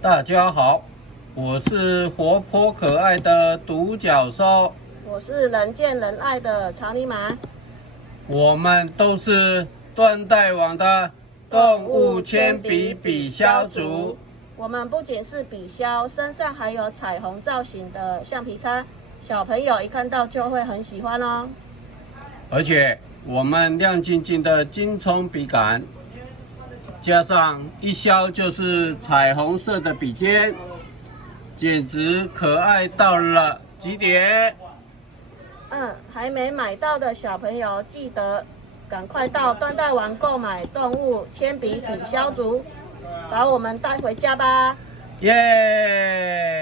大家好，我是活泼可爱的独角兽，我是人见人爱的草泥马。我们都是缎带网的动物铅笔笔削组。我们不仅是笔削，身上还有彩虹造型的橡皮擦，小朋友一看到就会很喜欢哦。而且我们亮晶晶的金葱笔杆，加上一削就是彩虹色的笔尖，简直可爱到了极点。还没买到的小朋友记得赶快到缎带网购买动物铅笔笔削组，把我们带回家吧。耶！